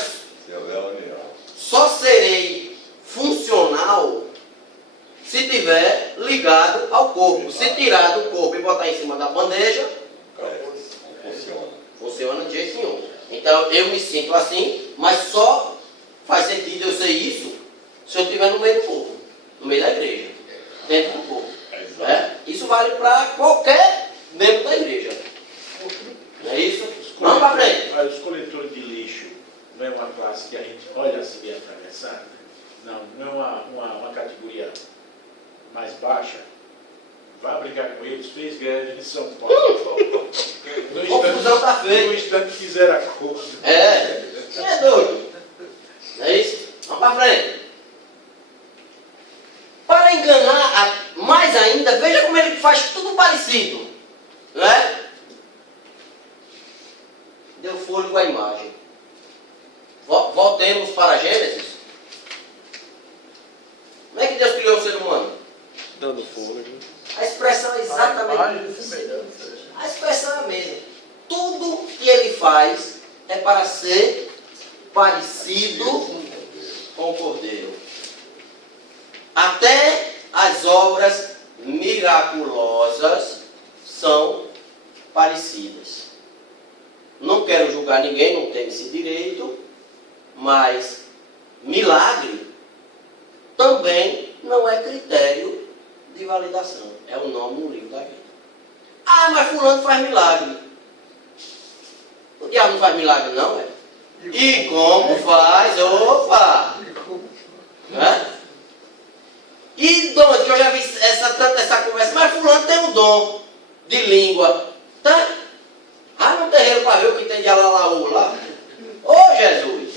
É uma união. só serei funcional se tiver ligado ao corpo. Se tirar do corpo e botar em cima da bandeja, Funciona. funciona de jeito nenhum. Então eu me sinto assim, mas só faz sentido eu ser isso se eu estiver no meio do povo, no meio da igreja, dentro do povo. Né? Isso vale para qualquer membro da igreja. Não é isso? Vamos para frente. Os coletores de lixo não é uma classe que a gente olha assim bem atravessada? Não é uma categoria mais baixa? Vá brigar com eles, fez greve em São Paulo. Confusão tá feita. No instante fizeram acordo. É doido. Não é isso? Vamos para frente. Para enganar mais ainda, veja como ele faz tudo parecido. Não é? Deu fôlego à imagem. Voltemos para Gênesis. Como é que Deus criou o ser humano? Dando fôlego. A expressão é exatamente a expressão é a mesma. Tudo que ele faz é para ser parecido com o Cordeiro. Até as obras miraculosas são parecidas. Não quero julgar ninguém, não tenho esse direito, mas milagre também não é critério de validação. É o nome no livro da vida. Ah, mas fulano faz milagre. O diabo não faz milagre não, é? E como faz? Opa! Né? E dom, que eu já vi essa conversa, mas fulano tem um dom de língua. Tá? Ah, no terreiro para ver o que tem de alalaú lá. Ô Jesus!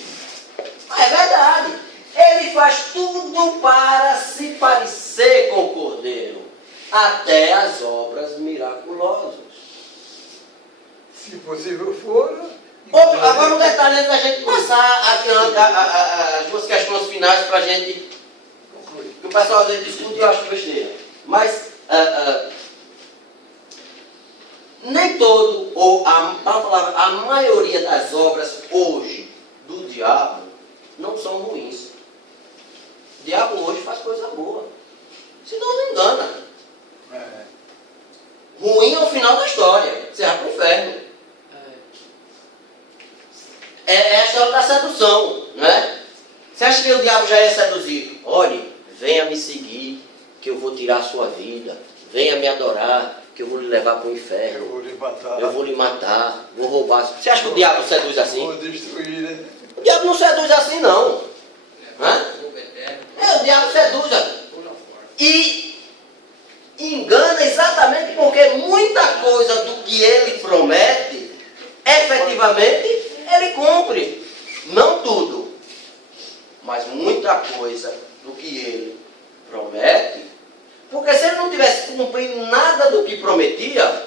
Mas é verdade. Ele faz tudo para se parecer com o Cordeiro. Até as obras miraculosas. Se possível for. Agora um detalhe antes da gente passar as duas questões finais para a gente. Que o pessoal às vezes discute e eu acho besteira. Mas nem todo, ou a maioria das obras hoje do diabo não são ruins. O diabo hoje faz coisa boa. Senão não engana. Ruim é o final da história. Você vai para o inferno. É a história da sedução, né? Você acha que o diabo já ia seduzir? Olhe, venha me seguir, que eu vou tirar a sua vida. Venha me adorar, que eu vou lhe levar para o inferno. Eu vou lhe matar. Eu vou lhe matar, vou roubar. Você acha que o diabo seduz assim? Vou destruir, né? O diabo não seduz assim, não. Hã? O diabo seduz. E engana exatamente porque muita coisa do que ele promete, efetivamente, ele cumpre. Não tudo, mas muita coisa do que ele promete. Porque se ele não tivesse cumprido nada do que prometia,